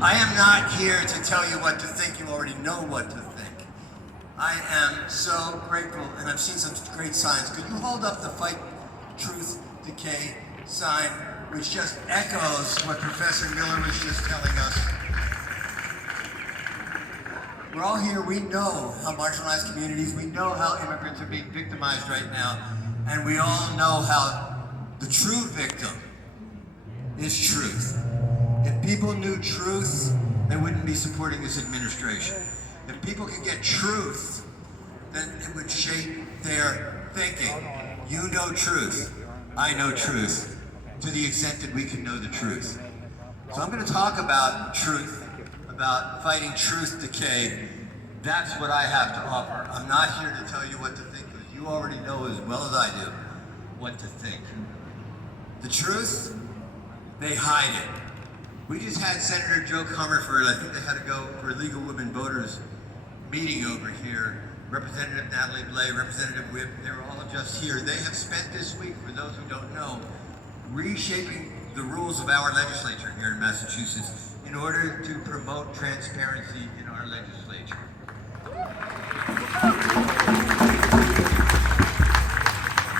I am not here to tell you what to think. You already know what to think. I am so grateful, and I've seen some great signs. Could you hold up the Fight Truth Decay sign, which just echoes what Professor Miller was just telling us? We're all here. We know how marginalized communities, we know how immigrants are being victimized right now, and we all know how the true victim is truth. If people knew truth, they wouldn't be supporting this administration. If people could get truth, then it would shape their thinking. You know truth. I know truth. To the extent that we can know the truth. So I'm going to talk about truth, about fighting truth decay. That's what I have to offer. I'm not here to tell you what to think, because you already know as well as I do what to think. The truth, they hide it. We just had Senator Joe Comerford, I think they had to go for a Legal Women Voters meeting over here. Representative Natalie Blais, Representative Whip, they were all just here. They have spent this week, for those who don't know, reshaping the rules of our legislature here in Massachusetts in order to promote transparency in our legislature.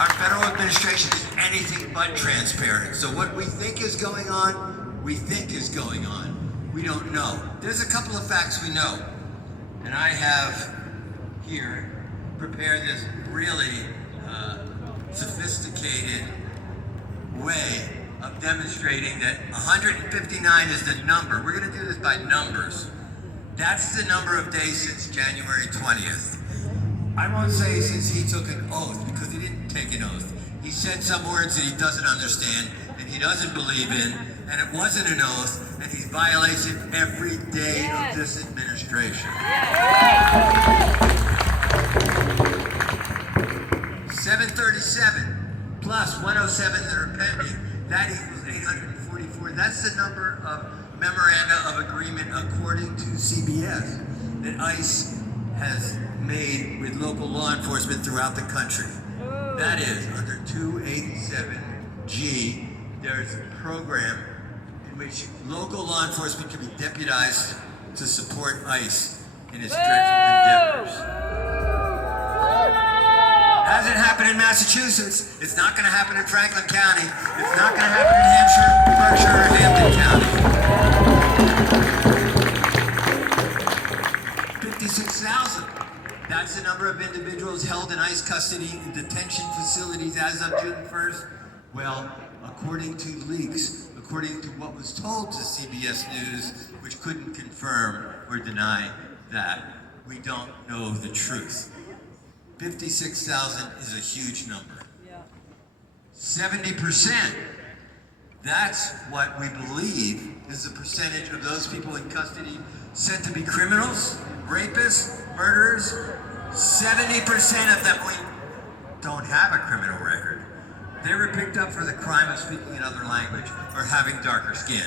Our federal administration is anything but transparent. So what we think is going on, we think is going on. We don't know. There's a couple of facts we know. And I have here prepared this really sophisticated way of demonstrating that 159 is the number. We're going to do this by numbers. That's the number of days since January 20th. I won't say since he took an oath, because he didn't take an oath. He said some words that he doesn't understand and he doesn't believe in, and it wasn't an oath, and he's violating every day of this administration. 737 plus 107 that are pending, that equals 844. That's the number of memoranda of agreement, according to CBS, that ICE has made with local law enforcement throughout the country. That is, under 287G, there's a program in which local law enforcement can be deputized to support ICE in its dreadful endeavors. Hasn't happened in Massachusetts. It's not going to happen in Franklin County. It's not going to happen in Hampshire, Berkshire, or Hampton County. 56,000. That's the number of individuals held in ICE custody in detention facilities as of June 1st. Well, according to leaks, according to what was told to CBS News, which couldn't confirm or deny that, we don't know the truth. 56,000 is a huge number. 70%, that's what we believe is the percentage of those people in custody said to be criminals, rapists, murderers. 70% of them don't have a criminal record. They were picked up for the crime of speaking another language or having darker skin.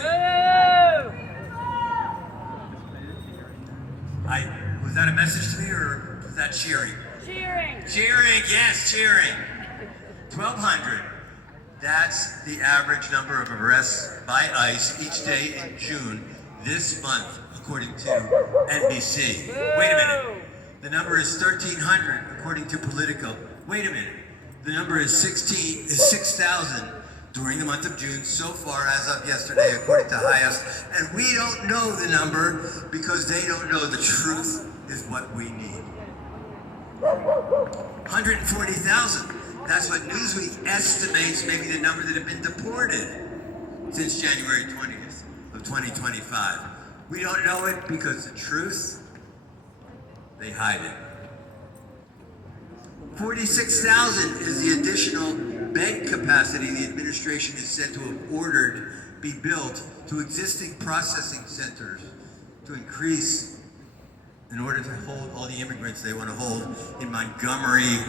Was that a message to me, or was that cheering? Cheering. Cheering, yes, cheering. 1,200. That's the average number of arrests by ICE each day in June this month, according to NBC. Wait a minute. The number is 1,300, according to Politico. Wait a minute. The number is 6,000 during the month of June so far as of yesterday, according to HIAS. And we don't know the number because they don't know the truth is what we need. 140,000. That's what Newsweek estimates may be the number that have been deported since January 20th of 2025. We don't know it because the truth, they hide it. 46,000 is the additional bed capacity the administration is said to have ordered be built to existing processing centers to increase in order to hold all the immigrants they want to hold in Montgomery,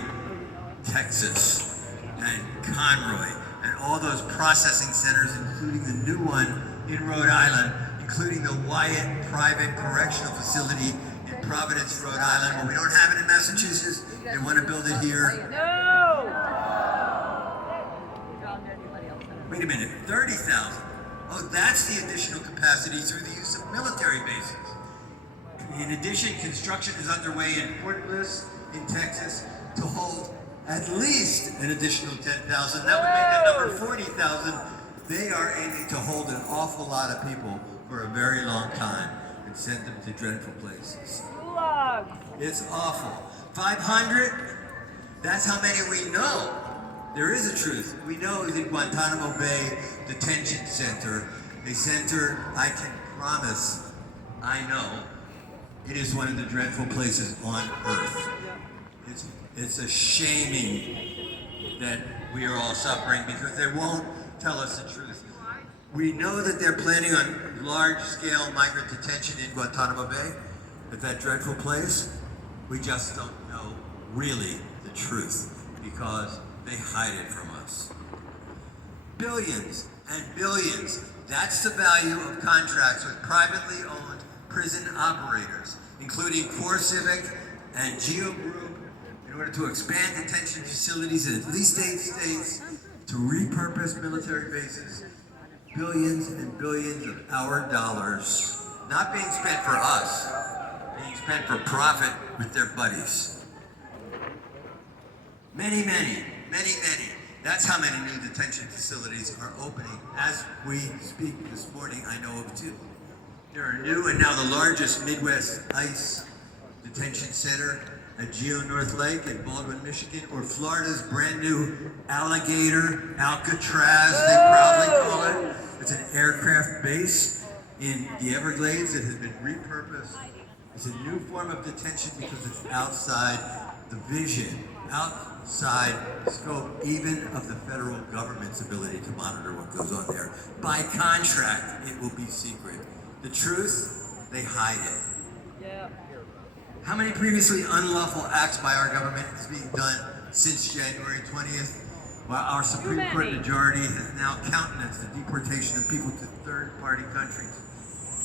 Texas, and Conroy, and all those processing centers, including the new one in Rhode Island, including the Wyatt Private Correctional Facility in Providence, Rhode Island. Well, we don't have it in Massachusetts. They want to build it here. No! Wait a minute, 30,000. Oh, that's the additional capacity through the use of military bases. In addition, construction is underway in Fort Bliss in Texas to hold at least an additional 10,000. That would make that number 40,000. They are aiming to hold an awful lot of people for a very long time and send them to dreadful places. It's awful. 500, that's how many we know. There is a truth. We know the Guantanamo Bay Detention Center, a center I can promise, I know, it is one of the dreadful places on earth. It's a shaming that we are all suffering because they won't tell us the truth. We know that they're planning on large-scale migrant detention in Guantanamo Bay, at that dreadful place. We just don't know really the truth because they hide it from us. Billions and billions, that's the value of contracts with privately owned prison operators, including CoreCivic and Geo Group, in order to expand detention facilities in at least 8 states, to repurpose military bases. Billions and billions of our dollars, not being spent for us, being spent for profit with their buddies. Many. That's how many new detention facilities are opening as we speak this morning. I know of 2. There are new and now the largest Midwest ICE detention center at Geo North Lake in Baldwin, Michigan, or Florida's brand new Alligator, Alcatraz, they proudly call it. It's an aircraft base in the Everglades that has been repurposed. It's a new form of detention because it's outside the vision, outside scope even of the federal government's ability to monitor what goes on there. By contract, it will be secret. The truth, they hide it. Yeah. How many previously unlawful acts by our government is being done since January 20th? While our Supreme Court majority has now countenanced the deportation of people to third-party countries.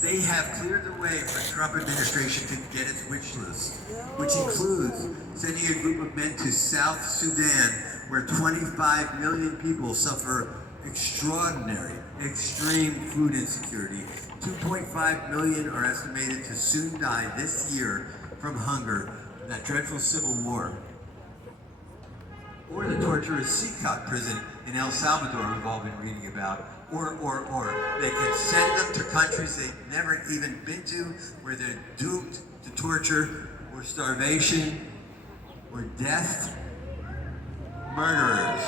They have cleared the way for the Trump administration to get its wish list, which includes sending a group of men to South Sudan, where 25 million people suffer extraordinary, extreme food insecurity. 2.5 million are estimated to soon die this year from hunger, that dreadful civil war. Or the torturous Sikhat prison in El Salvador we've all been reading about. Or. They can send them to countries they've never even been to, where they're doomed to torture, or starvation, or death. Murderers.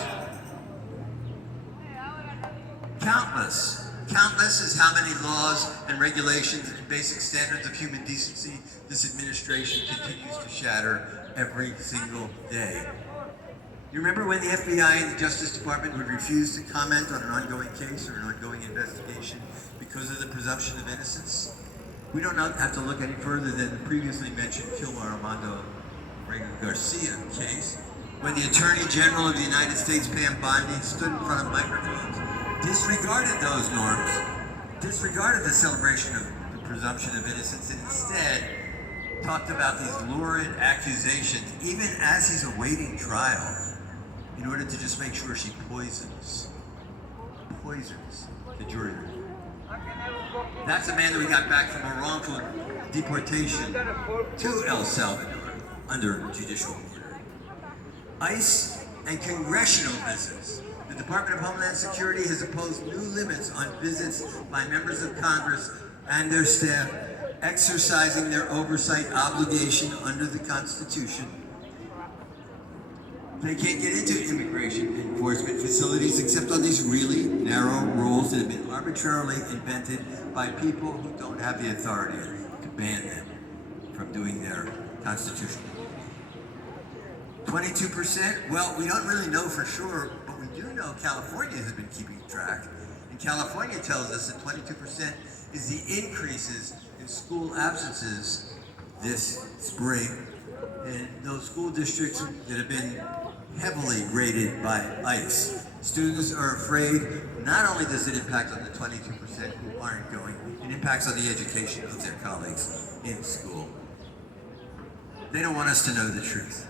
Countless is how many laws and regulations and basic standards of human decency this administration continues to shatter every single day. You remember when the FBI and the Justice Department would refuse to comment on an ongoing case or an ongoing investigation because of the presumption of innocence? We don't have to look any further than the previously mentioned Kilmar Armando Reagan Garcia case, when the Attorney General of the United States, Pam Bondi, stood in front of microphones, disregarded those norms, disregarded the celebration of the presumption of innocence, and instead talked about these lurid accusations, even as he's awaiting trial, in order to just make sure she poisons the jury room. That's the man that we got back from a wrongful deportation to El Salvador under judicial order. ICE and congressional visits. The Department of Homeland Security has imposed new limits on visits by members of Congress and their staff, exercising their oversight obligation under the Constitution. They can't get into immigration enforcement facilities except on these really narrow rules that have been arbitrarily invented by people who don't have the authority to ban them from doing their constitutional duty. 22%? Well, we don't really know for sure, but we do know California has been keeping track. And California tells us that 22% is the increases in school absences this spring. And those school districts that have been heavily rated by ICE. Students are afraid not only does it impact on the 22% who aren't going, it impacts on the education of their colleagues in school. They don't want us to know the truth.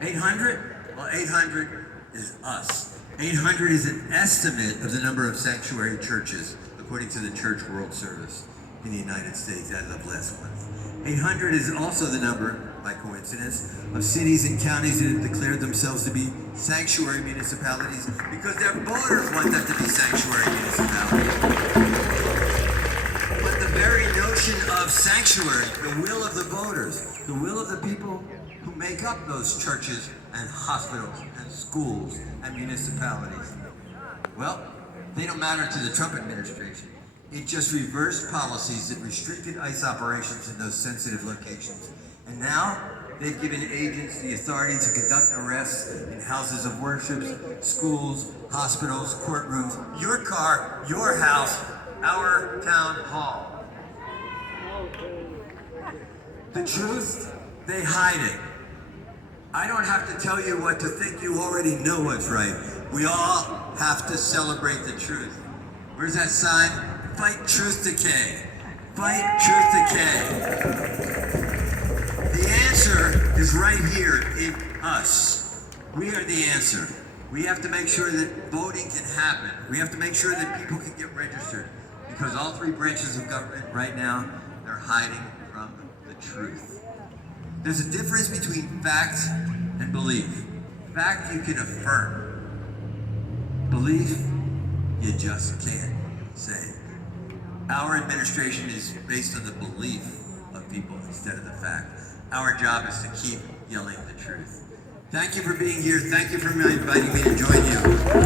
800? Well, 800 is us. 800 is an estimate of the number of sanctuary churches, according to the Church World Service. in the United States as of last month. 800 is also the number, by coincidence, of cities and counties that have declared themselves to be sanctuary municipalities because their voters want them to be sanctuary municipalities. But the very notion of sanctuary, the will of the voters, the will of the people who make up those churches and hospitals and schools and municipalities, well, they don't matter to the Trump administration. It just reversed policies that restricted ICE operations in those sensitive locations. And now they've given agents the authority to conduct arrests in houses of worship, schools, hospitals, courtrooms, your car, your house, our town hall. The truth, they hide it. I don't have to tell you what to think. You already know what's right. We all have to celebrate the truth. Where's that sign? Fight truth decay. Fight truth decay. The answer is right here in us. We are the answer. We have to make sure that voting can happen. We have to make sure that people can get registered. Because all three branches of government right now, they're hiding from the truth. There's a difference between fact and belief. Fact you can affirm. Belief you just can't say. Our administration is based on the belief of people instead of the fact. Our job is to keep yelling the truth. Thank you for being here. Thank you for inviting me to join you.